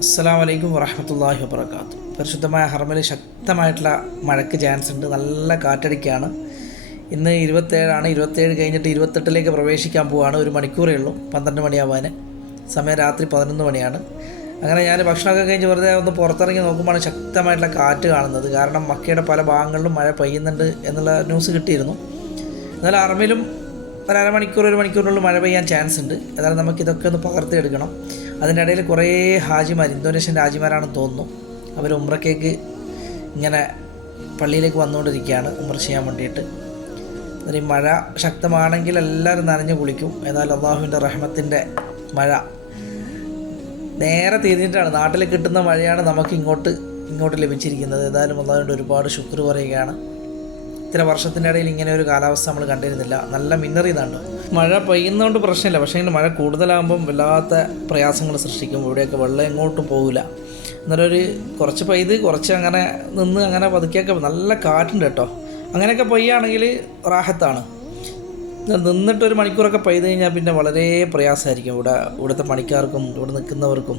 അസ്സാം വലൈക്കും വറഹമത്തല്ലാഹി വബർക്കാത്തു പരിശുദ്ധമായ ഹർമൽ ശക്തമായിട്ടുള്ള മഴയ്ക്ക് ചാൻസ് ഉണ്ട്. നല്ല കാറ്റടിക്കുകയാണ് ഇന്ന് ഇരുപത്തേഴാണ്. ഇരുപത്തേഴ് കഴിഞ്ഞിട്ട് ഇരുപത്തെട്ടിലേക്ക് പ്രവേശിക്കാൻ പോവുകയാണ് ഒരു മണിക്കൂറേ ഉള്ളൂ. പന്ത്രണ്ട് മണിയാവാൻ സമയം രാത്രി പതിനൊന്ന് മണിയാണ്. അങ്ങനെ ഞാൻ ഭക്ഷണമൊക്കെ കഴിഞ്ഞ് വെറുതെ ഒന്ന് പുറത്തിറങ്ങി നോക്കുമ്പോൾ ശക്തമായിട്ടുള്ള കാറ്റ് കാണുന്നത്. കാരണം മക്കയുടെ പല ഭാഗങ്ങളിലും മഴ പെയ്യുന്നുണ്ട് എന്നുള്ള ന്യൂസ് കിട്ടിയിരുന്നു. എന്നാൽ അറമിലും ഒരു അരമണിക്കൂർ ഒരു മണിക്കൂറിനുള്ളിൽ മഴ പെയ്യാൻ ചാൻസ് ഉണ്ട്. അതായത് നമുക്ക് ഇതൊക്കെ ഒന്ന് പകർത്തിയെടുക്കണം. അതിന്റെ ഇടയിൽ കുറേ ഹാജിമാർ ഇന്തോനേഷ്യൻ രാജിമാരാണെന്ന് തോന്നുന്നു. അവർ ഉമ്രക്കേക്ക് ഇങ്ങനെ പള്ളിയിലേക്ക് വന്നുകൊണ്ടിരിക്കുകയാണ് ഉമ്ര ചെയ്യാൻ വേണ്ടിയിട്ട്. അതായത് മഴ ശക്തമാണെങ്കിൽ എല്ലാവരും നനഞ്ഞു കുളിക്കും. എന്നാൽ അള്ളാഹുവിന്റെ റഹ്മത്തിന്റെ മഴ നേരെ തിരിഞ്ഞിട്ടാണ്. നാട്ടിൽ കിട്ടുന്ന മഴയാണ് നമുക്ക് ഇങ്ങോട്ട് ഇങ്ങോട്ട് ലഭിച്ചിരിക്കുന്നത്. ഏതായാലും അള്ളാഹുവിന്റെ ഒരുപാട് ശുക്ർ പറയുകയാണ്. ഇത്ര വർഷത്തിന്റെ ഇടയിൽ ഇങ്ങനെ ഒരു കാലാവസ്ഥ നമ്മൾ കണ്ടിരുന്നില്ല. നല്ല മിന്നറിയതാണ് മഴ പെയ്യുന്നതുകൊണ്ട് പ്രശ്നമില്ല. പക്ഷേ മഴ കൂടുതലാകുമ്പം വല്ലാത്ത പ്രയാസങ്ങൾ സൃഷ്ടിക്കും. ഇവിടെയൊക്കെ വെള്ളം എങ്ങോട്ടും പോകില്ല. എന്നാലും ഒരു കുറച്ച് പെയ്ത് കുറച്ച് അങ്ങനെ നിന്ന് അങ്ങനെ പതുക്കിയൊക്കെ നല്ല കാറ്റുണ്ട് കേട്ടോ. അങ്ങനെയൊക്കെ പെയ്യുകയാണെങ്കിൽ റാഹത്താണ്. നിന്നിട്ട് ഒരു മണിക്കൂറൊക്കെ പെയ്ത് കഴിഞ്ഞാൽ പിന്നെ വളരെ പ്രയാസമായിരിക്കും ഇവിടെ ഇവിടുത്തെ പണിക്കാർക്കും ഇവിടെ നിൽക്കുന്നവർക്കും.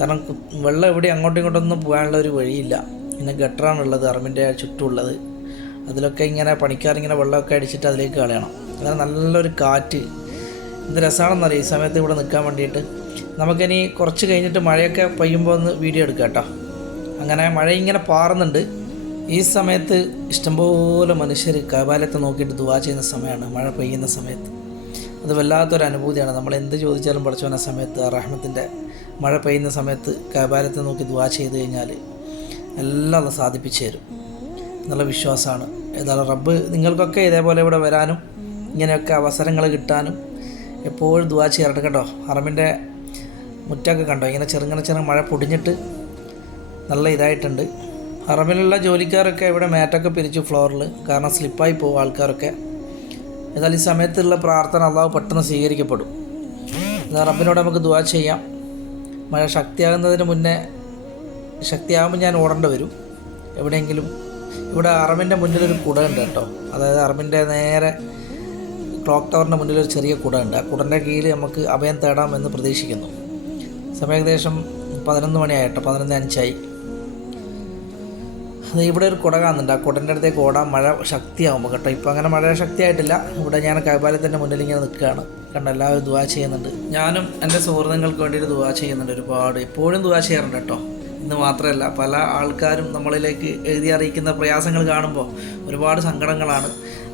കാരണം വെള്ളം എവിടെ അങ്ങോട്ടും ഇങ്ങോട്ടൊന്നും പോകാനുള്ള ഒരു വഴിയില്ല. പിന്നെ ഗട്ടറാണുള്ളത് അറമിന്റെ ചുറ്റുമുള്ളത്. അതിലൊക്കെ ഇങ്ങനെ പണിക്കാരിങ്ങനെ വെള്ളമൊക്കെ അടിച്ചിട്ട് അതിലേക്ക് കളയണം. അങ്ങനെ നല്ലൊരു കാറ്റ്. എന്ത് രസമാണെന്നറിയാം ഈ സമയത്ത് ഇവിടെ നിൽക്കാൻ വേണ്ടിയിട്ട്. നമുക്കിനി കുറച്ച് കഴിഞ്ഞിട്ട് മഴയൊക്കെ പെയ്യുമ്പോൾ ഒന്ന് വീഡിയോ എടുക്കാം കേട്ടോ. അങ്ങനെ മഴ ഇങ്ങനെ പാറുന്നുണ്ട്. ഈ സമയത്ത് ഇഷ്ടംപോലെ മനുഷ്യർ കപാലത്തെ നോക്കിയിട്ട് ദുവാ ചെയ്യുന്ന സമയമാണ്. മഴ പെയ്യുന്ന സമയത്ത്. അത് വല്ലാത്തൊരു അനുഭൂതിയാണ്. നമ്മൾ എന്ത് ചോദിച്ചാലും പഠിച്ചവന സമയത്ത് റഹ്മത്തിന്റെ മഴ പെയ്യുന്ന സമയത്ത് കപാലത്തെ നോക്കി ദുവാ ചെയ്ത് കഴിഞ്ഞാൽ എല്ലാം അത് സാധിപ്പിച്ചു തരും. എന്നുള്ള വിശ്വാസമാണ്. ഏതായാലും റബ്ബ് നിങ്ങൾക്കൊക്കെ ഇതേപോലെ ഇവിടെ വരാനും ഇങ്ങനെയൊക്കെ അവസരങ്ങൾ കിട്ടാനും എപ്പോഴും ദുവാ ചെയ്യാറുണ്ട് കേട്ടോ ഹറമിന്റെ മുറ്റമൊക്കെ കണ്ടോ? ഇങ്ങനെ ചെറുങ്ങനെ ചെറു മഴ പൊടിഞ്ഞിട്ട് നല്ല ഇതായിട്ടുണ്ട്. ഹറമിലുള്ള ജോലിക്കാരൊക്കെ ഇവിടെ മാറ്റൊക്കെ പിരിച്ചു ഫ്ലോറിൽ. കാരണം സ്ലിപ്പായി പോകും ആൾക്കാരൊക്കെ. എന്നാൽ ഈ സമയത്തുള്ള പ്രാർത്ഥന അള്ളാഹു പെട്ടെന്ന് സ്വീകരിക്കപ്പെടും. എന്നാൽ റബ്ബിനോട് നമുക്ക് ദുവാ ചെയ്യാം. മഴ ശക്തിയാകുന്നതിന് മുന്നേ ശക്തിയാകുമ്പോൾ ഞാൻ ഓടേണ്ടി വരും. എവിടെയെങ്കിലും ഇവിടെ അറബിന്റെ മുന്നിലൊരു കുടയുണ്ട് കേട്ടോ. അതായത് അറബിന്റെ നേരെ ക്ലോക്ക് ടവറിന്റെ മുന്നിൽ ഒരു ചെറിയ കുടയുണ്ട്. ആ കുടന്റെ കീഴിൽ നമുക്ക് അഭയം തേടാം എന്ന് പ്രതീക്ഷിക്കുന്നു. സമയം ഏകദേശം പതിനൊന്ന് മണിയായിട്ടോ പതിനൊന്ന് അഞ്ചായി. ഇവിടെ ഒരു കുട കാണുന്നുണ്ട്. ആ കുടന്റെ അടുത്തേക്ക് ഓടാൻ മഴ ശക്തിയാകുമ്പോൾ കേട്ടോ. ഇപ്പോൾ അങ്ങനെ മഴ ശക്തിയായിട്ടില്ല. ഇവിടെ ഞാൻ കൈബാലത്തിന്റെ മുന്നിൽ ഇങ്ങനെ നിൽക്കുകയാണ്. കണ്ട എല്ലാവരും ദുവാ ചെയ്യുന്നുണ്ട്. ഞാനും എന്റെ സുഹൃത്തുക്കൾക്ക് വേണ്ടിയിട്ട് ദുവാ ചെയ്യുന്നുണ്ട് ഒരുപാട്. എപ്പോഴും ദുവാ ചെയ്യാറുണ്ട് കേട്ടോ. ഇന്ന് മാത്രമല്ല പല ആൾക്കാരും നമ്മളിലേക്ക് എഴുതി അറിയിക്കുന്ന പ്രയാസങ്ങൾ കാണുമ്പോൾ ഒരുപാട് സങ്കടങ്ങളാണ്.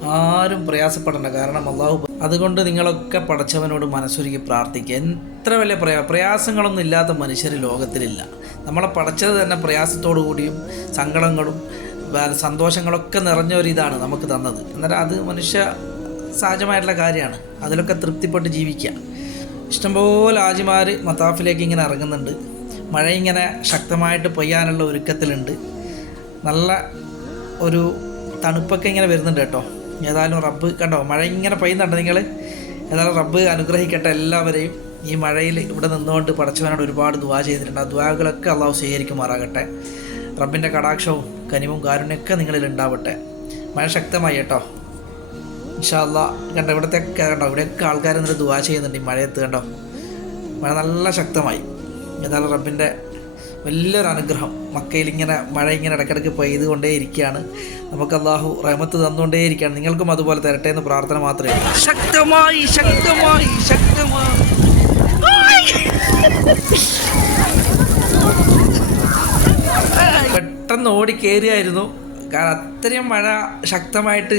ആരും പ്രയാസപ്പെടേണ്ട. കാരണം അള്ളാഹു അതുകൊണ്ട് നിങ്ങളൊക്കെ പടച്ചവനോട് മനസ്സൊരുക്കി പ്രാർത്ഥിക്കുക. എത്ര വലിയ പ്രയാ പ്രയാസങ്ങളൊന്നും ഇല്ലാത്ത മനുഷ്യർ ലോകത്തിലില്ല. നമ്മളെ പടച്ചത് തന്നെ പ്രയാസത്തോടു കൂടിയും സങ്കടങ്ങളും സന്തോഷങ്ങളൊക്കെ നിറഞ്ഞ ഒരു ഇതാണ് നമുക്ക് തന്നത്. എന്നാൽ അത് മനുഷ്യ സഹജമായിട്ടുള്ള കാര്യമാണ്. അതിലൊക്കെ തൃപ്തിപ്പെട്ട് ജീവിക്കുക. ഇഷ്ടംപോലെ ആജിമാർ മത്താഫിലേക്ക് ഇങ്ങനെ ഇറങ്ങുന്നുണ്ട്. മഴ ഇങ്ങനെ ശക്തമായിട്ട് പെയ്യാനുള്ള ഒരുക്കത്തിലുണ്ട്. നല്ല ഒരു തണുപ്പൊക്കെ ഇങ്ങനെ വരുന്നുണ്ട് കേട്ടോ. ഏതായാലും റബ്ബ് കണ്ടോ മഴ ഇങ്ങനെ പെയ്യുന്നുണ്ട് നിങ്ങൾ ഏതായാലും റബ്ബ് അനുഗ്രഹിക്കട്ടെ എല്ലാവരെയും. ഈ മഴയിൽ ഇവിടെ നിന്നുകൊണ്ട് പടച്ചവനോട് ഒരുപാട് ദുവാ ചെയ്തിട്ടുണ്ട്. ആ ദുവാകളൊക്കെ അള്ളാഹു സ്വീകരിക്കുമാറാകട്ടെ. റബ്ബിന്റെ കടാക്ഷവും കനിവും കാരുണ്യൊക്കെ നിങ്ങളിൽ ഉണ്ടാവട്ടെ. മഴ ശക്തമായി കേട്ടോ. ഇൻഷാല്ല കണ്ടോ ഇവിടത്തെ കണ്ടോ ഇവിടെയൊക്കെ ആൾക്കാർ എന്നിട്ട് ദുവാ ചെയ്യുന്നുണ്ട് ഈ മഴയത്ത് കണ്ടോ. മഴ നല്ല ശക്തമായി. ഏതായാലും റബ്ബിന്റെ വലിയൊരു അനുഗ്രഹം. മക്കയിൽ ഇങ്ങനെ മഴ ഇങ്ങനെ ഇടയ്ക്കിടയ്ക്ക് പെയ്തുകൊണ്ടേ ഇരിക്കുകയാണ് നമുക്ക് അള്ളാഹു റഹമത്ത് തന്നുകൊണ്ടേ ഇരിക്കുകയാണ് നിങ്ങൾക്കും അതുപോലെ തരട്ടെ എന്ന് പ്രാർത്ഥന മാത്രമേ. ശക്തമായി ശക്തമായി ശക്തമായി. പെട്ടെന്ന് ഓടി കയറിയായിരുന്നു കാരണം അത്രയും മഴ ശക്തമായിട്ട്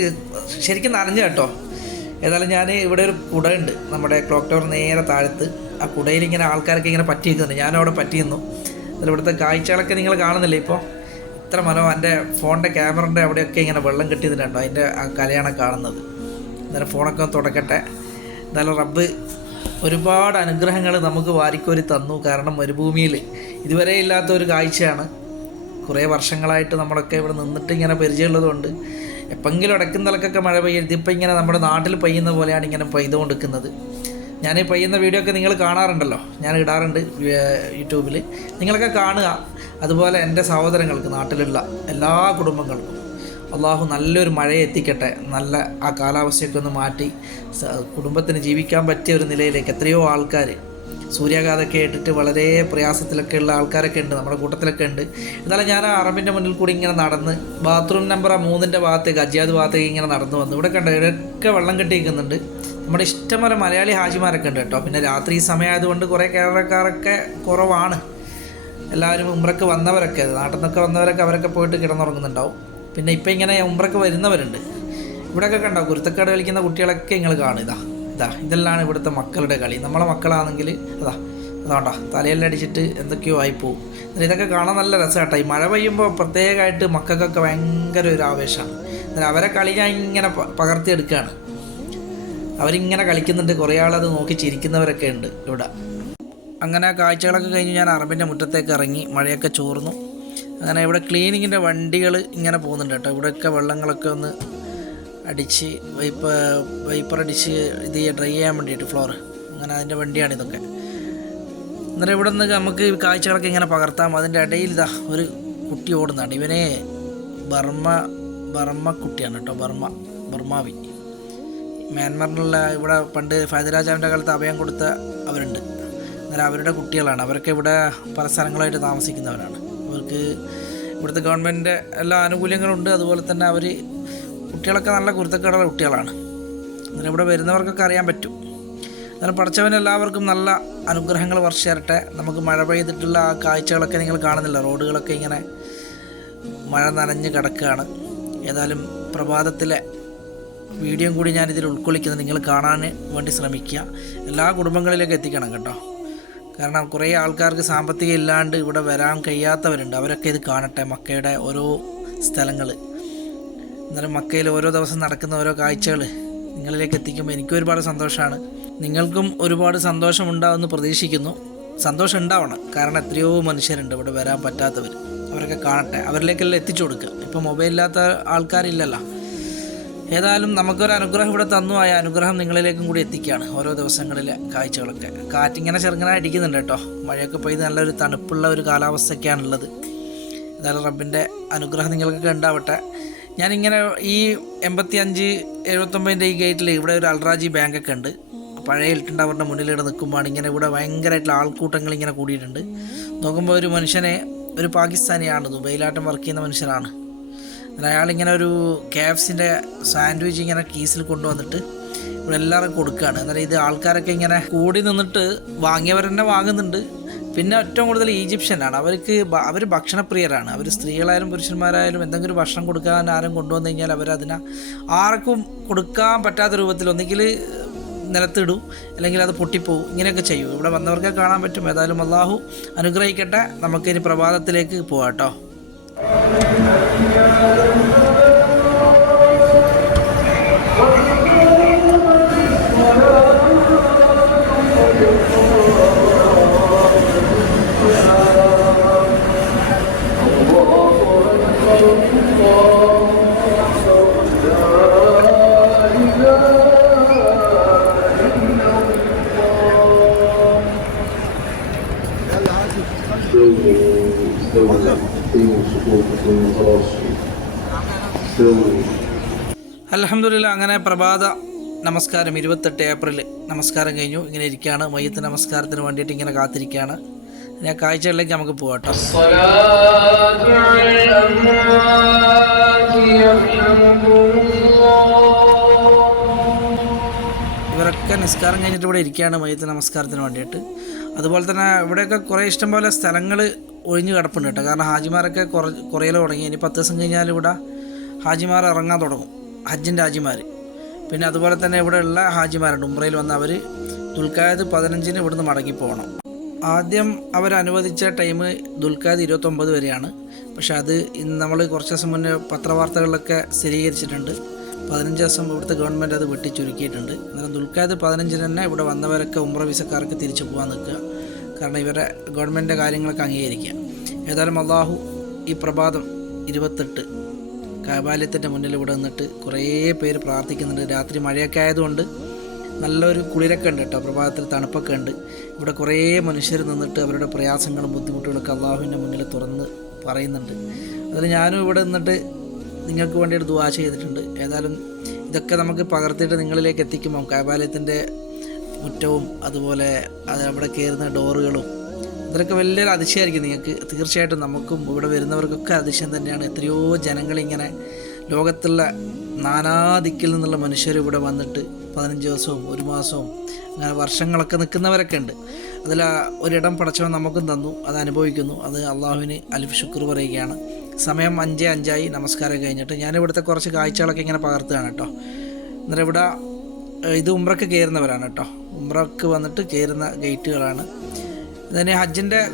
ശരിക്കും നനഞ്ഞു കേട്ടോ. ഏതായാലും ഞാൻ ഇവിടെ ഒരു കുടയുണ്ട്. നമ്മുടെ ക്ലോക്ക് ടവർ നേരെ താഴത്ത്. ആ കുടയിൽ ഇങ്ങനെ ആൾക്കാരൊക്കെ ഇങ്ങനെ പറ്റിയിരിക്കുന്നുണ്ട്. ഞാനവിടെ പറ്റിയിരുന്നു. അതിൽ ഇവിടുത്തെ കാഴ്ചകളൊക്കെ നിങ്ങൾ കാണുന്നില്ലേ ഇപ്പോൾ ഇത്ര മനോ എന്റെ ഫോണിന്റെ ക്യാമറന്റെ അവിടെയൊക്കെ ഇങ്ങനെ വെള്ളം കെട്ടിയതിനുണ്ടോ അതിന്റെ ആ കലയാണ് കാണുന്നത്. അന്നേരം ഫോണൊക്കെ തുടക്കട്ടെ. എന്നാലും റബ്ബ് ഒരുപാട് അനുഗ്രഹങ്ങൾ നമുക്ക് വാരിക്കോരി തന്നു. കാരണം മരുഭൂമിയിൽ ഇതുവരെ ഇല്ലാത്ത ഒരു കാഴ്ചയാണ്. കുറേ വർഷങ്ങളായിട്ട് നമ്മളൊക്കെ ഇവിടെ നിന്നിട്ട് ഇങ്ങനെ പരിചയമുള്ളതുകൊണ്ട് എപ്പെങ്കിലും ഇടയ്ക്കും തലക്കൊക്കെ മഴ പെയ്യരുത്. ഇപ്പം ഇങ്ങനെ നമ്മുടെ നാട്ടിൽ പെയ്യുന്ന പോലെയാണ് ഇങ്ങനെ പെയ്തുകൊണ്ടിരിക്കുന്നത്. ഞാൻ പെയ്യുന്ന വീഡിയോ ഒക്കെ നിങ്ങൾ കാണാറുണ്ടല്ലോ. ഞാൻ ഇടാറുണ്ട് യൂട്യൂബിൽ നിങ്ങളൊക്കെ കാണുക. അതുപോലെ എന്റെ സഹോദരങ്ങൾക്ക് നാട്ടിലുള്ള എല്ലാ കുടുംബങ്ങൾക്കും. അള്ളാഹു നല്ലൊരു മഴ എത്തിക്കട്ടെ. നല്ല ആ കാലാവസ്ഥയൊക്കെ ഒന്ന് മാറ്റി കുടുംബത്തിന് ജീവിക്കാൻ പറ്റിയ ഒരു നിലയിലേക്ക് എത്രയോ ആൾക്കാർ സൂര്യാഘാതമൊക്കെ ഏറ്റിട്ട് വളരെ പ്രയാസത്തിലൊക്കെ ഉള്ള ആൾക്കാരൊക്കെ ഉണ്ട് നമ്മുടെ കൂട്ടത്തിലൊക്കെ ഉണ്ട്. എന്നാലും ഞാൻ ആ അറബിന്റെ മുന്നിൽ കൂടി ഇങ്ങനെ നടന്ന് ബാത്റൂം നമ്പർ ആ മൂന്നിന്റെ ഭാഗത്തേക്ക് അജിയാദ് ഭാഗത്തേക്ക് ഇങ്ങനെ നടന്നു വന്നു. ഇവിടെ കണ്ട ഇവിടെയൊക്കെ വെള്ളം കെട്ടി നിൽക്കുന്നുണ്ട് നമ്മുടെ ഇഷ്ടംപോലെ മലയാളി ഹാജിമാരൊക്കെ ഉണ്ട് കേട്ടോ. പിന്നെ രാത്രി സമയമായതുകൊണ്ട് കുറേ കേരളക്കാരൊക്കെ കുറവാണ്. എല്ലാവരും ഉമ്രക്ക് വന്നവരൊക്കെ നാട്ടിൽ നിന്നൊക്കെ വന്നവരൊക്കെ അവരൊക്കെ പോയിട്ട് കിടന്നുറങ്ങുന്നുണ്ടാവും. പിന്നെ ഇപ്പം ഇങ്ങനെ ഉമ്രക്ക് വരുന്നവരുണ്ട്. ഇവിടെയൊക്കെ കണ്ടോ കുരുത്തക്കാട് കളിക്കുന്ന കുട്ടികളൊക്കെ നിങ്ങൾ കാണും. ഇതാ ഇതാ ഇതെല്ലാം ഇവിടുത്തെ മക്കളുടെ കളി. നമ്മളെ മക്കളാണെങ്കിൽ അതാ അതുകൊണ്ടാ തലയെല്ലാം അടിച്ചിട്ട് എന്തൊക്കെയോ ആയിപ്പോവും. ഇതൊക്കെ കാണാൻ നല്ല രസമാട്ടോ ഈ മഴ പെയ്യുമ്പോൾ പ്രത്യേകമായിട്ട് മക്കൾക്കൊക്കെ ഭയങ്കര ഒരു ആവേശമാണ്. അവരെ കളി ഞാൻ ഇങ്ങനെ പകർത്തിയെടുക്കുകയാണ് അവരിങ്ങനെ കളിക്കുന്നുണ്ട്. കുറേ ആളത് നോക്കി ചിരിക്കുന്നവരൊക്കെ ഉണ്ട് ഇവിടെ. അങ്ങനെ കാഴ്ചകളൊക്കെ കഴിഞ്ഞ് ഞാൻ അറബിന്റെ മുറ്റത്തേക്ക് ഇറങ്ങി മഴയൊക്കെ ചോർന്നു. അങ്ങനെ ഇവിടെ ക്ലീനിങ്ങിന്റെ വണ്ടികൾ ഇങ്ങനെ പോകുന്നുണ്ട് കേട്ടോ. ഇവിടെയൊക്കെ വെള്ളങ്ങളൊക്കെ ഒന്ന് അടിച്ച് വൈപ്പ് വൈപ്പർ അടിച്ച് ഇത് ഡ്രൈ ചെയ്യാൻ വേണ്ടിയിട്ട് ഫ്ലോർ അങ്ങനെ അതിന്റെ വണ്ടിയാണ് ഇതൊക്കെ. അന്നേരം ഇവിടെ നിന്ന് നമുക്ക് കാഴ്ചകളൊക്കെ ഇങ്ങനെ പകർത്താം. അതിന്റെ ഇടയിൽ ഇതാ ഒരു കുട്ടി ഓടുന്നുണ്ട് ഇവനെ ബർമ്മ ബർമ്മ കുട്ടിയാണ് കേട്ടോ. ബർമ്മ ബർമാവി. മ്യാൻമറിലുള്ള ഇവിടെ പണ്ട് ഫൈദരാജാവിന്റെ കാലത്ത് അഭയം കൊടുത്ത അവരുണ്ട്. അന്നേരം അവരുടെ കുട്ടികളാണ്. അവരൊക്കെ ഇവിടെ പല സ്ഥലങ്ങളായിട്ട് താമസിക്കുന്നവരാണ്. അവർക്ക് ഇവിടുത്തെ ഗവൺമെന്റിന്റെ എല്ലാ ആനുകൂല്യങ്ങളും ഉണ്ട് അതുപോലെ തന്നെ അവർ കുട്ടികളൊക്കെ നല്ല കുരുത്തക്കേടുള്ള കുട്ടികളാണ്. അന്നേരം ഇവിടെ വരുന്നവർക്കൊക്കെ അറിയാൻ പറ്റും. അന്നേരം പഠിച്ചവൻ എല്ലാവർക്കും നല്ല അനുഗ്രഹങ്ങൾ വർഷിച്ചേരട്ടെ. നമുക്ക് മഴ പെയ്തിട്ടുള്ള ആ കാഴ്ചകളൊക്കെ നിങ്ങൾ കാണുന്നില്ല. റോഡുകളൊക്കെ ഇങ്ങനെ മഴ നനഞ്ഞ് കിടക്കുകയാണ്. ഏതായാലും പ്രഭാതത്തിലെ വീഡിയോയും കൂടി ഞാൻ ഇതിൽ ഉൾക്കൊള്ളിക്കുന്നത് നിങ്ങൾ കാണാൻ വേണ്ടി ശ്രമിക്കുക. എല്ലാ കുടുംബങ്ങളിലേക്ക് എത്തിക്കണം കേട്ടോ. കാരണം കുറേ ആൾക്കാർക്ക് സാമ്പത്തികം ഇല്ലാണ്ട് ഇവിടെ വരാൻ കഴിയാത്തവരുണ്ട്. അവരൊക്കെ ഇത് കാണട്ടെ മക്കയുടെ ഓരോ സ്ഥലങ്ങൾ അന്നേരം മക്കയിൽ ഓരോ ദിവസം നടക്കുന്ന ഓരോ കാഴ്ചകൾ നിങ്ങളിലേക്ക് എത്തിക്കുമ്പോൾ എനിക്കും ഒരുപാട് സന്തോഷമാണ്. നിങ്ങൾക്കും ഒരുപാട് സന്തോഷമുണ്ടാവുമെന്ന് പ്രതീക്ഷിക്കുന്നു. സന്തോഷം ഉണ്ടാവണം. കാരണം എത്രയോ മനുഷ്യരുണ്ട് ഇവിടെ വരാൻ പറ്റാത്തവർ അവരൊക്കെ കാണട്ടെ. അവരിലേക്കെല്ലാം എത്തിച്ചു കൊടുക്കുക. ഇപ്പോൾ മൊബൈലില്ലാത്ത ആൾക്കാരില്ലല്ലോ. ഏതായാലും നമുക്കൊരു അനുഗ്രഹം ഇവിടെ തന്നു. ആയ അനുഗ്രഹം നിങ്ങളിലേക്കും കൂടി എത്തിക്കുകയാണ്. ഓരോ ദിവസങ്ങളിലെ കാഴ്ചകളൊക്കെ. കാറ്റിങ്ങനെ ചെറുങ്ങനെ അടിക്കുന്നുണ്ട് കേട്ടോ. മഴയൊക്കെ പെയ്ത് നല്ലൊരു തണുപ്പുള്ള ഒരു കാലാവസ്ഥയൊക്കെയാണുള്ളത്. എന്തായാലും റബ്ബിന്റെ അനുഗ്രഹം നിങ്ങൾക്കൊക്കെ ഉണ്ടാവട്ടെ. ഞാനിങ്ങനെ ഈ എൺപത്തി അഞ്ച് എഴുപത്തൊമ്പതിന്റെ ഈ ഗേറ്റിൽ ഇവിടെ ഒരു അൽറാജി ബാങ്കൊക്കെ ഉണ്ട്. പഴയ ഇൽട്ടുണ്ട് അവരുടെ മുന്നിലിവിടെ നിൽക്കുമ്പോൾ ഇങ്ങനെ ഇവിടെ ഭയങ്കരമായിട്ടുള്ള ആൾക്കൂട്ടങ്ങൾ ഇങ്ങനെ കൂടിയിട്ടുണ്ട്. നോക്കുമ്പോൾ ഒരു മനുഷ്യനെ ഒരു പാകിസ്ഥാനിയാണ് ദുബൈയിലാട്ടം വർക്ക് ചെയ്യുന്ന മനുഷ്യനാണ്. എന്നിട്ട് അയാളിങ്ങനെ ഒരു കെ എഫ് സിന്റെ സാൻഡ്വിച്ച് ഇങ്ങനെ കീസിൽ കൊണ്ടുവന്നിട്ട് ഇവിടെ എല്ലാവരും കൊടുക്കുകയാണ്. എന്നാലും ഇത് ആൾക്കാരൊക്കെ ഇങ്ങനെ കൂടി നിന്നിട്ട് വാങ്ങിയവർ തന്നെ വാങ്ങുന്നുണ്ട്. പിന്നെ ഏറ്റവും കൂടുതൽ ഈജിപ്ഷ്യനാണ്. അവർക്ക് അവർ ഭക്ഷണപ്രിയരാണ്. അവർ സ്ത്രീകളായാലും പുരുഷന്മാരായാലും എന്തെങ്കിലും ഭക്ഷണം കൊടുക്കാൻ ആരും കൊണ്ടുവന്നു കഴിഞ്ഞാൽ അവരതിനെ ആർക്കും കൊടുക്കാൻ പറ്റാത്ത രൂപത്തിൽ ഒന്നുകിൽ നിലത്തിടും അല്ലെങ്കിൽ അത് പൊട്ടിപ്പോവും. ഇങ്ങനെയൊക്കെ ചെയ്യും. ഇവിടെ വന്നവർക്ക് കാണാൻ പറ്റും. ഏതായാലും അള്ളാഹു അനുഗ്രഹിക്കട്ടെ. നമുക്കിനി പ്രഭാതത്തിലേക്ക് പോകാം കേട്ടോ. അലഹമില്ല അങ്ങനെ പ്രഭാത നമസ്കാരം ഇരുപത്തെട്ട് ഏപ്രിൽ നമസ്കാരം കഴിഞ്ഞു. ഇങ്ങനെ ഇരിക്കുകയാണ് മയ്യത്ത് നമസ്കാരത്തിന് വേണ്ടിയിട്ട് ഇങ്ങനെ കാത്തിരിക്കുകയാണ് ഞാൻ കാഴ്ചകളിലേക്ക് നമുക്ക് പോകട്ടെ ഇവരൊക്കെ നിസ്കാരം കഴിഞ്ഞിട്ട് ഇവിടെ ഇരിക്കുകയാണ് മയ്യത്ത് നമസ്കാരത്തിന് വേണ്ടിയിട്ട്. അതുപോലെ തന്നെ ഇവിടെയൊക്കെ കുറേ ഇഷ്ടം പോലെ സ്ഥലങ്ങൾ ഒഴിഞ്ഞു കിടപ്പുണ്ട് കേട്ടോ. കാരണം ഹാജിമാരൊക്കെ കുറ കുറയിൽ തുടങ്ങി. ഇനി പത്ത് ദിവസം കഴിഞ്ഞാൽ ഇവിടെ ഹാജിമാർ ഇറങ്ങാൻ തുടങ്ങും. ഹജ്ജിന്റെ ഹാജിമാർ പിന്നെ അതുപോലെ തന്നെ ഇവിടെയുള്ള ഹാജിമാരുണ്ട്. ഉംറയിൽ വന്ന് അവർ ദുൽഖായത് പതിനഞ്ചിന് ഇവിടുന്ന് മടങ്ങി പോകണം. ആദ്യം അവർ അനുവദിച്ച ടൈം ദുൽഖാദ് ഇരുപത്തൊമ്പത് വരെയാണ്. പക്ഷെ അത് ഇന്ന് നമ്മൾ കുറച്ച് ദിവസം മുന്നേ പത്രവാർത്തകളിലൊക്കെ സ്ഥിരീകരിച്ചിട്ടുണ്ട്. പതിനഞ്ച് ദിവസം ഇവിടുത്തെ ഗവൺമെന്റ് അത് വെട്ടി ചുരുക്കിയിട്ടുണ്ട് അന്നേരം ദുൽഖാദ് പതിനഞ്ചിന് തന്നെ ഇവിടെ വന്നവരൊക്കെ ഉമ്ര വിസക്കാർക്ക് തിരിച്ചു പോകാൻ നിൽക്കുക. കാരണം ഇവരെ ഗവൺമെന്റിന്റെ കാര്യങ്ങളൊക്കെ അംഗീകരിക്കുക. ഏതായാലും അള്ളാഹു ഈ പ്രഭാതം ഇരുപത്തെട്ട് കാബാലയത്തിന്റെ മുന്നിൽ ഇവിടെ നിന്നിട്ട് കുറേ പേര് പ്രാർത്ഥിക്കുന്നുണ്ട്. രാത്രി മഴയൊക്കെ ആയതുകൊണ്ട് നല്ലൊരു കുളിരൊക്കെ ഉണ്ട് കേട്ടോ. പ്രഭാതത്തിൽ തണുപ്പൊക്കെ ഉണ്ട്. ഇവിടെ കുറേ മനുഷ്യർ നിന്നിട്ട് അവരുടെ പ്രയാസങ്ങളും ബുദ്ധിമുട്ടുകളൊക്കെ അള്ളാഹുവിന്റെ മുന്നിൽ തുറന്ന് പറയുന്നുണ്ട്. അതിൽ ഞാനും ഇവിടെ നിന്നിട്ട് നിങ്ങൾക്ക് വേണ്ടിയിട്ട് ദുവാ ചെയ്തിട്ടുണ്ട്. ഏതായാലും ഇതൊക്കെ നമുക്ക് പകർത്തിയിട്ട് നിങ്ങളിലേക്ക് എത്തിക്കുമ്പോൾ കാബാലയത്തിന്റെ മുറ്റവും അതുപോലെ അത് അവിടെ കയറുന്ന ഡോറുകളും ഇതൊക്കെ വലിയൊരു അതിശയമായിരിക്കും നിങ്ങൾക്ക്. തീർച്ചയായിട്ടും നമുക്കും ഇവിടെ വരുന്നവർക്കൊക്കെ അതിശയം തന്നെയാണ്. എത്രയോ ജനങ്ങളിങ്ങനെ ലോകത്തുള്ള നാനാദിക്കിൽ നിന്നുള്ള മനുഷ്യർ ഇവിടെ വന്നിട്ട് പതിനഞ്ച് ദിവസവും ഒരു മാസവും അങ്ങനെ വർഷങ്ങളൊക്കെ നിൽക്കുന്നവരൊക്കെ ഉണ്ട്. അതിൽ ഒരിടം പടച്ചവൻ നമുക്കും തന്നു അത് അനുഭവിക്കുന്നു. അത് അള്ളാഹുവിന് അലിഫ് ശുക്ർ പറയുകയാണ്. സമയം അഞ്ച് അഞ്ചായി. നമസ്കാരം കഴിഞ്ഞിട്ട് ഞാൻ ഇവിടുത്തെ കുറച്ച് കാഴ്ചകളൊക്കെ ഇങ്ങനെ പകർത്തുകയാണ് കേട്ടോ. എന്നിട്ട് ഇവിടെ ഇത് ഉമ്രക്ക് കയറുന്നവരാണ് കേട്ടോ. ഉമ്രക്ക് വന്നിട്ട് കയറുന്ന ഗേറ്റുകളാണ്. ഇതിന് ഹജ്ജിന്റെ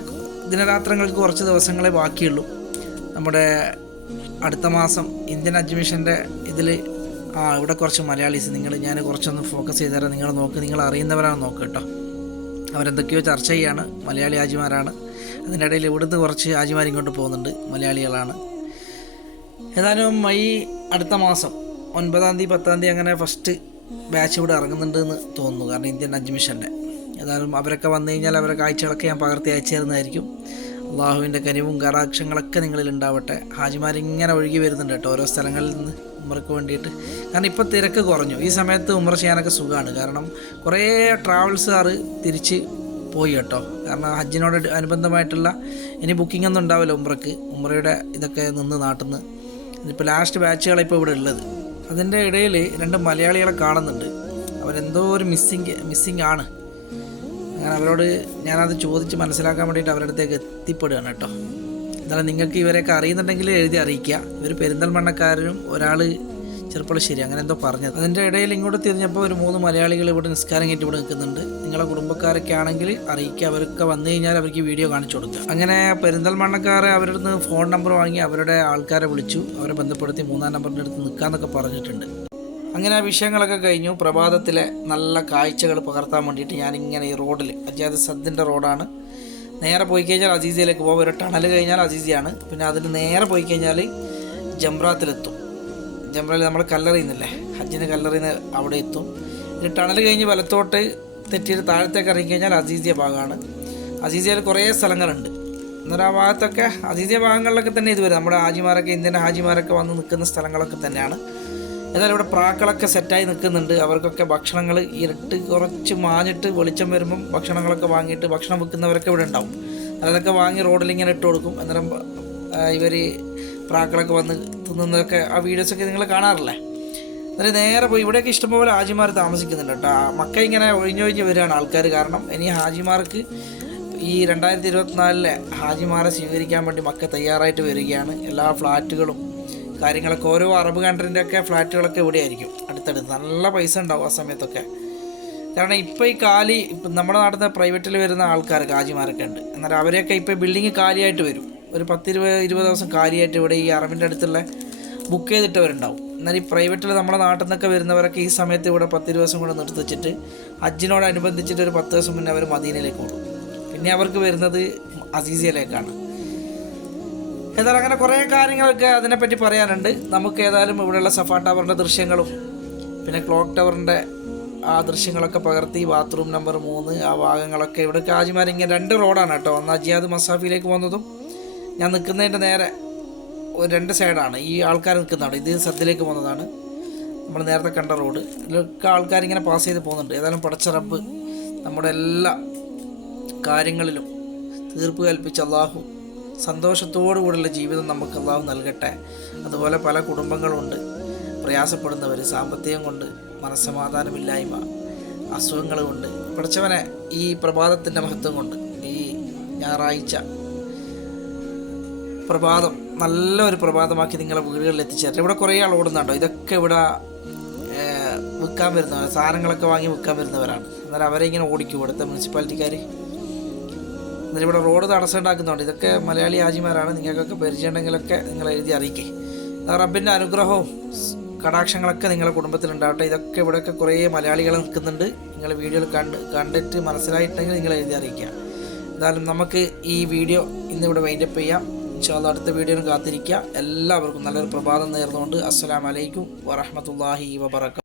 ദിനരാത്രങ്ങൾക്ക് കുറച്ച് ദിവസങ്ങളെ ബാക്കിയുള്ളൂ. നമ്മുടെ അടുത്ത മാസം ഇന്ത്യൻ ഹജ്ജ് മിഷന്റെ ഇതിൽ ആ ഇവിടെ കുറച്ച് മലയാളീസ് നിങ്ങൾ ഞാൻ കുറച്ചൊന്ന് ഫോക്കസ് ചെയ്ത് തരാം. നിങ്ങൾ നോക്ക് നിങ്ങൾ അറിയുന്നവരാണ് നോക്ക് കേട്ടോ. അവരെന്തൊക്കെയോ ചർച്ച ചെയ്യാണ്. മലയാളി ഹാജിമാരാണ് അതിന്റെ ഇടയിൽ ഇവിടുന്ന് കുറച്ച് ഹാജിമാർ ഇങ്ങോട്ട് പോകുന്നുണ്ട് മലയാളികളാണ്. ഏതായാലും ഈ അടുത്ത മാസം ഒൻപതാം തീയതി പത്താം തീയതി അങ്ങനെ ഫസ്റ്റ് ബാച്ച് ഇവിടെ ഇറങ്ങുന്നുണ്ട് എന്ന് തോന്നുന്നു കാരണം ഇന്ത്യൻ ഹജ്ജ് മിഷന്റെ ഏതായാലും അവരൊക്കെ വന്നു കഴിഞ്ഞാൽ അവരുടെ കാഴ്ചകളൊക്കെ ഞാൻ പകർത്തി അയച്ചു തരുന്നതായിരിക്കും. അള്ളാഹുവിന്റെ കനിവും കടാക്ഷങ്ങളൊക്കെ നിങ്ങളിൽ ഉണ്ടാവട്ടെ. ഹാജിമാരിങ്ങനെ ഒഴുകി വരുന്നുണ്ട് കേട്ടോ ഓരോ സ്ഥലങ്ങളിൽ നിന്ന് ഉമ്മർക്ക് വേണ്ടിയിട്ട്. കാരണം ഇപ്പോൾ തിരക്ക് കുറഞ്ഞു. ഈ സമയത്ത് ഉമ്മർ ചെയ്യാനൊക്കെ സുഖമാണ്. കാരണം കുറേ ട്രാവൽസുകാർ തിരിച്ച് പോയി കേട്ടോ. കാരണം ഹജ്ജിനോട് അനുബന്ധമായിട്ടുള്ള ഇനി ബുക്കിംഗ് ഒന്നും ഉണ്ടാവില്ല ഉമ്രക്ക് ഉമ്രയുടെ ഇതൊക്കെ നിന്ന് നാട്ടിൽ നിന്ന് ഇപ്പോൾ ലാസ്റ്റ് ബാച്ചുകളാണ് ഇപ്പോൾ ഇവിടെ ഉള്ളത്. അതിന്റെ ഇടയിൽ രണ്ട് മലയാളികളെ കാണുന്നുണ്ട്. അവരെന്തോ ഒരു മിസ്സിങ് മിസ്സിങ് ആണ്. അങ്ങനെ അവരോട് ഞാനത് ചോദിച്ച് മനസ്സിലാക്കാൻ വേണ്ടിയിട്ട് അവരുടെ അടുത്തേക്ക് എത്തിപ്പെടുകയാണ് കേട്ടോ. എന്നാലും നിങ്ങൾക്ക് ഇവരെയൊക്കെ അറിയുന്നുണ്ടെങ്കിൽ എഴുതി അറിയിക്കുക. ഇവർ പെരിന്തൽമണ്ണക്കാരനും ഒരാൾ ചെറുപ്പളശ്ശേരി അങ്ങനെ എന്തോ പറഞ്ഞത്. അതിന്റെ ഇടയിൽ ഇങ്ങോട്ട് തിരിഞ്ഞപ്പോൾ ഒരു മൂന്ന് മലയാളികൾ ഇവിടെ നിസ്കാരം കയറ്റി ഇവിടെ നിൽക്കുന്നുണ്ട്. നിങ്ങളെ കുടുംബക്കാരൊക്കെ ആണെങ്കിൽ അറിയിക്കുക. അവരൊക്കെ വന്നു കഴിഞ്ഞാൽ അവർക്ക് വീഡിയോ കാണിച്ചു കൊടുക്കുക. അങ്ങനെ പെരിന്തൽമണ്ണക്കാരെ അവരുടെ ഫോൺ നമ്പർ വാങ്ങി അവരുടെ ആൾക്കാരെ വിളിച്ചു. അവരെ ബന്ധപ്പെടുത്തി മൂന്നാം നമ്പറിന്റെ അടുത്ത് നിൽക്കാമെന്നൊക്കെ പറഞ്ഞിട്ടുണ്ട്. അങ്ങനെ ആ വിഷയങ്ങളൊക്കെ കഴിഞ്ഞു. പ്രഭാതത്തിലെ നല്ല കാഴ്ചകൾ പകർത്താൻ വേണ്ടിയിട്ട് ഞാനിങ്ങനെ ഈ റോഡിൽ അജാദ് സദ്ദിന്റെ റോഡാണ്. നേരെ പോയി കഴിഞ്ഞാൽ അസീസിയിലേക്ക് പോകും. ഒരു ടണൽ കഴിഞ്ഞാൽ അസീസിയാണ്. പിന്നെ അതിന് നേരെ പോയി കഴിഞ്ഞാൽ ജംറാത്തിലെത്തും. ജംറയിൽ നമ്മൾ കല്ലറിയുന്നില്ലേ? ഹജ്ജിന് കല്ലറിയുന്ന അവിടെ എത്തും. ഇനി ടണൽ കഴിഞ്ഞ് വലത്തോട്ട് തെറ്റിയിട്ട് താഴത്തേക്ക് ഇറങ്ങി കഴിഞ്ഞാൽ അസീസിയ ഭാഗമാണ്. അസീസിയയിൽ കുറേ സ്ഥലങ്ങളുണ്ട്. എന്നാൽ ആ ഭാഗത്തൊക്കെ അസീസിയ ഭാഗങ്ങളിലൊക്കെ തന്നെ ഇത് വരും. നമ്മുടെ ഹാജിമാരൊക്കെ ഇന്ത്യൻ ഹാജിമാരൊക്കെ വന്ന് നിൽക്കുന്ന സ്ഥലങ്ങളൊക്കെ തന്നെയാണ്. ഏതായാലും ഇവിടെ പ്രാക്കളൊക്കെ സെറ്റായി നിൽക്കുന്നുണ്ട്. അവർക്കൊക്കെ ഭക്ഷണങ്ങൾ ഇരട്ട് കുറച്ച് മാഞ്ഞിട്ട് വെളിച്ചം വരുമ്പം ഭക്ഷണങ്ങളൊക്കെ വാങ്ങിയിട്ട് ഭക്ഷണം വിൽക്കുന്നവരൊക്കെ ഇവിടെ ഉണ്ടാവും. അതൊക്കെ വാങ്ങി റോഡിൽ ഇങ്ങനെ ഇട്ട് കൊടുക്കും. അന്നേരം ഇവർ പ്രാക്കളൊക്കെ വന്ന് തിന്നുന്നതൊക്കെ ആ വീഡിയോസൊക്കെ നിങ്ങൾ കാണാറില്ലേ? അന്നേരം നേരെ പോയി ഇവിടെയൊക്കെ ഇഷ്ടംപോലെ ഹാജിമാർ താമസിക്കുന്നുണ്ട് കേട്ടോ. മക്ക ഇങ്ങനെ ഒഴിഞ്ഞൊഴിഞ്ഞ് വരികയാണ് ആൾക്കാർ കാരണം ഇനി ഹാജിമാർക്ക് ഈ രണ്ടായിരത്തി ഇരുപത്തിനാലിലെ ഹാജിമാരെ സ്വീകരിക്കാൻ വേണ്ടി മക്ക തയ്യാറായിട്ട് വരികയാണ്. എല്ലാ ഫ്ലാറ്റുകളും കാര്യങ്ങളൊക്കെ ഓരോ അറബ് കൺട്രീന്റെ ഒക്കെ ഫ്ലാറ്റുകളൊക്കെ ഇവിടെ ആയിരിക്കും അടുത്തടുത്ത് നല്ല പൈസ ഉണ്ടാവും ആ സമയത്തൊക്കെ. കാരണം ഇപ്പോൾ ഈ കാലി നമ്മുടെ നാട്ടിൽ പ്രൈവറ്റിൽ വരുന്ന ആൾക്കാർ കാജിമാരൊക്കെ ഉണ്ട്. എന്നാൽ അവരെയൊക്കെ ഇപ്പോൾ ബിൽഡിങ് കാലിയായിട്ട് വരും. ഒരു പത്തിരുപത് ഇരുപത് ദിവസം കാലിയായിട്ട് ഇവിടെ ഈ അറബിന്റെ അടുത്തുള്ള ബുക്ക് ചെയ്തിട്ടവരുണ്ടാവും. എന്നാൽ ഈ പ്രൈവറ്റിൽ നമ്മുടെ നാട്ടിൽ നിന്നൊക്കെ വരുന്നവരൊക്കെ ഈ സമയത്ത് ഇവിടെ പത്ത് ദിവസം കൂടെ നിർത്തി വെച്ചിട്ട് ഹജ്ജിനോടനുബന്ധിച്ചിട്ട് ഒരു പത്ത് ദിവസം മുന്നേ അവർ മദീനയിലേക്ക് പോകും പിന്നെ അവർക്ക് വരുന്നത് അസീസിയയിലേക്കാണ് ഏതായാലും അങ്ങനെ കുറേ കാര്യങ്ങളൊക്കെ അതിനെപ്പറ്റി പറയാനുണ്ട്. നമുക്ക് ഏതായാലും ഇവിടെയുള്ള സഫാ ടവറിന്റെ ദൃശ്യങ്ങളും പിന്നെ ക്ലോക്ക് ടവറിന്റെ ആ ദൃശ്യങ്ങളൊക്കെ പകർത്തി ബാത്റൂം നമ്പർ മൂന്ന് ആ ഭാഗങ്ങളൊക്കെ ഇവിടെ കാജിമാരിങ്ങനെ രണ്ട് റോഡാണ് കേട്ടോ. ഒന്ന് അജിയാദ് മസാഫിയിലേക്ക് പോകുന്നതും ഞാൻ നിൽക്കുന്നതിന്റെ നേരെ ഒരു രണ്ട് സൈഡാണ്. ഈ ആൾക്കാർ നിൽക്കുന്നതാണ് ഇത് സദ്യയിലേക്ക് പോകുന്നതാണ്. നമ്മൾ നേരത്തെ കണ്ട റോഡ്. ഇതിലൊക്കെ ആൾക്കാരിങ്ങനെ പാസ് ചെയ്ത് പോകുന്നുണ്ട്. ഏതായാലും പടച്ച റബ്ബ് നമ്മുടെ എല്ലാ കാര്യങ്ങളിലും തീർപ്പ് കൽപ്പിച്ച അള്ളാഹു സന്തോഷത്തോടുകൂടിയുള്ള ജീവിതം നമുക്ക് അള്ളാഹു നൽകട്ടെ. അതുപോലെ പല കുടുംബങ്ങളുണ്ട്. പ്രയാസപ്പെടുന്നവർ സാമ്പത്തികം കൊണ്ട് മനസ്സമാധാനമില്ലായ്മ അസുഖങ്ങൾ കൊണ്ട് പഠിച്ചവനെ ഈ പ്രഭാതത്തിന്റെ മഹത്വം കൊണ്ട് ഈ ഞായറാഴ്ച പ്രഭാതം നല്ലൊരു പ്രഭാതമാക്കി നിങ്ങളെ വീടുകളിൽ എത്തിച്ചേരട്ടെ. ഇവിടെ കുറേ ആൾ ഓടുന്നുണ്ടോ? ഇതൊക്കെ ഇവിടെ വിൽക്കാൻ വരുന്നവർ സാധനങ്ങളൊക്കെ വാങ്ങി വിൽക്കാൻ വരുന്നവരാണ്. എന്നാൽ അവരെ ഇങ്ങനെ ഓടിക്കും ഇവിടുത്തെ മുനിസിപ്പാലിറ്റിക്കാർ ഇവിടെ റോഡ് തടസ്സം ഉണ്ടാക്കുന്നുണ്ട് ഇതൊക്കെ മലയാളി ആജിമാരാണ് നിങ്ങൾക്കൊക്കെ പരിചയമുണ്ടെങ്കിലൊക്കെ നിങ്ങൾ എഴുതി അറിയിക്കേ. റബ്ബിന്റെ അനുഗ്രഹവും കടാക്ഷങ്ങളൊക്കെ നിങ്ങളുടെ കുടുംബത്തിലുണ്ടാവട്ടെ. ഇതൊക്കെ ഇവിടെയൊക്കെ കുറേ മലയാളികൾ നിൽക്കുന്നുണ്ട്. നിങ്ങൾ വീഡിയോയിൽ കണ്ട് കണ്ടിട്ട് മനസ്സിലായിട്ടുണ്ടെങ്കിൽ നിങ്ങൾ എഴുതി അറിയിക്കുക. എന്തായാലും നമുക്ക് ഈ വീഡിയോ ഇന്നിവിടെ വൈൻഡപ്പ് ചെയ്യാം. ഇൻഷാല്ല അടുത്ത വീഡിയോയിൽ കാത്തിരിക്കുക. എല്ലാവർക്കും നല്ലൊരു പ്രഭാതം നേർന്നുകൊണ്ട് അസ്സലാമലൈക്കും വറഹമത്തല്ലാഹി വബർക്കാത്തു